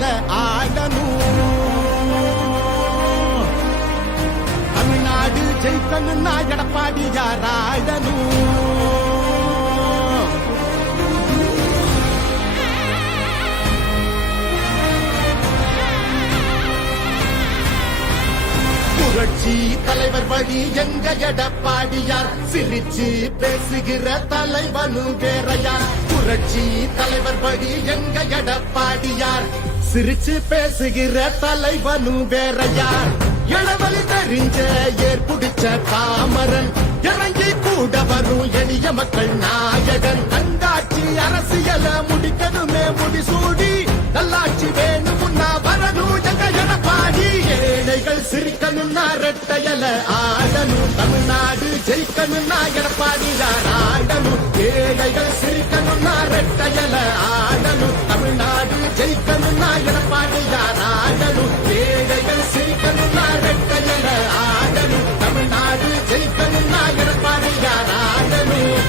ரெட்டையல ஆடணும். தமிழ்நாடு ஜெயிக்கணும்னா எடப்பாடியார் ஆடணும். புரட்சி தலைவர் வழி எங்க எடப்பாடியார், சிரிச்சு பேசுகிற தலைவனும் வேறையார். புரட்சி தலைவர் வழி எங்க எடப்பாடியார், சிரிச்சு பேசுகிற தலைவனும் வேறையார். இளவலி தெரிஞ்ச ஏற்புடிச்ச பாமரன், இறங்கி கூட வரும் எளிய மக்கள் நாயகன். கண்டாட்சி அரசியல முடிக்கணுமே முடிசூடி, நல்லாட்சி வேணும்னா வரணும் எங்க எடப்பாடி. ஏழைகள் சிரிக்கணும்னா ரெட்டையல ஆடணும். தமிழ்நாடு ஜெயிக்கணும்னா எடப்பாடியார் ஆடணும். ஏழைகள் சிரிக்கணும்னா ரெட்டையல ஆடணும். தமிழ்நாடு ஜெயிக்கணும்னா எடப்பாடியார் ஆடணும். ஏழைகள் சிரிக்கணும்னா ரெட்டையல ஆடணும். தமிழ்நாடு ஜெயிக்கணும்னா எடப்பாடியார் ஆடணும்.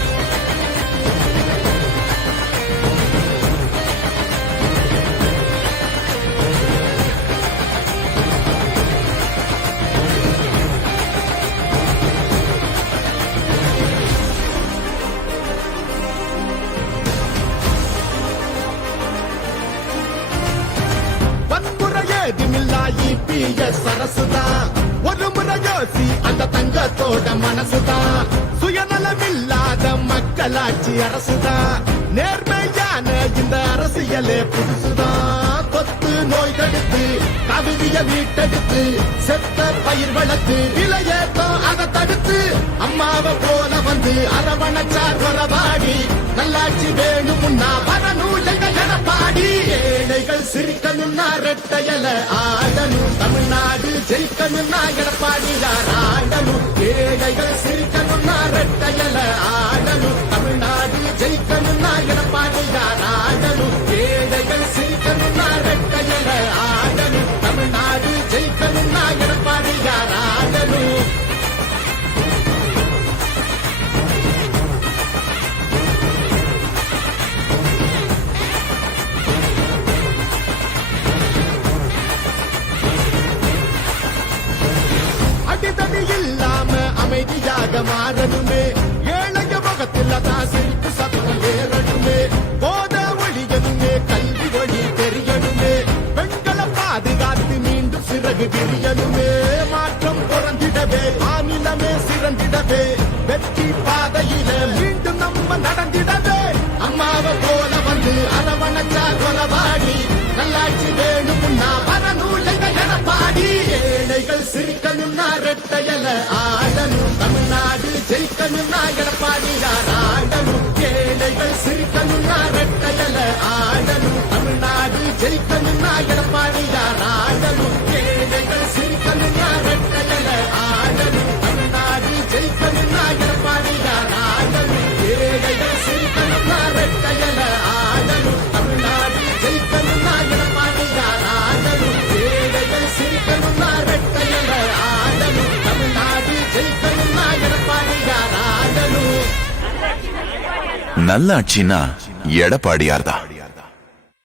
சரசுதான் ஒரு முறை யோசி, அந்த தங்கத்தோட மனசுதான். சுயநலமில்லாத மக்களாட்சி அரசுதான். நேர்மையான இந்த அரசியலே புதுசுதான். கொத்து நோய் தடுத்து, கவிதைய மீட்டெடுத்து, செத்த பயிர் வளர்த்து, விலையேற்றம் அதை தடுத்து, அம்மாவை போல வந்து அரவணைச்சார் வரவாடி. நல்லாட்சி வேணும்னா வரணும் எங்க எடப்பாடி. ஏழைகள் சிரிக்கணும்னா ரெட்டையல ஆடணும். தமிழ்நாடு ஜெயிக்கணும்னா எடப்பாடியார் ஆடணும். ஏழைகள் சிரிக்கணும்னா ரெட்டையல ஆடணும். தமிழ்நாடு ஜெயிக்கணும்னா எடப்பாடியார் ஆடணும். ஏழைகள் சிரிக்கணும்னா ரெட்டையல ஆடணும். தமிழ்நாடு ஜெயிக்கணும்னா எடப்பாடியார் ஆடணும். அடிதடி இல்லாம அமைதியாக மாறணுமே. ஏழைய முகத்தில் தான் சிரிப்பு சத்தம் ஏறணுமே. போத ஒழியணுமே, கல்வி ஒளி தெரியணுமே. பெண்களை பாதுகாத்து மீண்டும் சிறகு விரியணுமே. மாற்றம் பிறந்திடவே, மாநிலமே சிறந்திடவே, வெற்றி பாதையில மீண்டும் நம்ம நடந்திடவே. அம்மாவை போல வந்து அரவணைச்சார் கொலவாடி. நல்லாட்சி வேணும்னா வரணும் எங்க எடப்பாடி. ஏழைகள் சிரிக்கணும்னா ரெட்டையல ஆடணும். தமிழ்நாடு ஜெயிக்கணும்னா எடப்பாடியார் ஆடணும். ஏழைகள் சிரிக்கணும்னா ரெட்டையல ஆடணும். தமிழ்நாடு ஜெயிக்கணும்னா எடப்பாடியார் ஆடணும். ஏழைகள் சிரிக்கணும்னா ரெட்டையல ஆடணும். தமிழ்நாடு ஜெயிக்கணும்னா எடப்பாடியார் ஆடணும். ஏழைகள் சிரிக்கணும்னா ரெட்டையல ஆடணும். தமிழ்நாடு ஜெயிக்கணும்னா எடப்பாடியார் ஆடணும். ஏழைகள் சிரிக்கணும்னா ரெட்டையல ஆடணும். தமிழ்நாடு ஜெயிக்கணும்னா எடப்பாடியார் ஆடணும். நல்லாட்சினா எடப்பாடியார் தான்.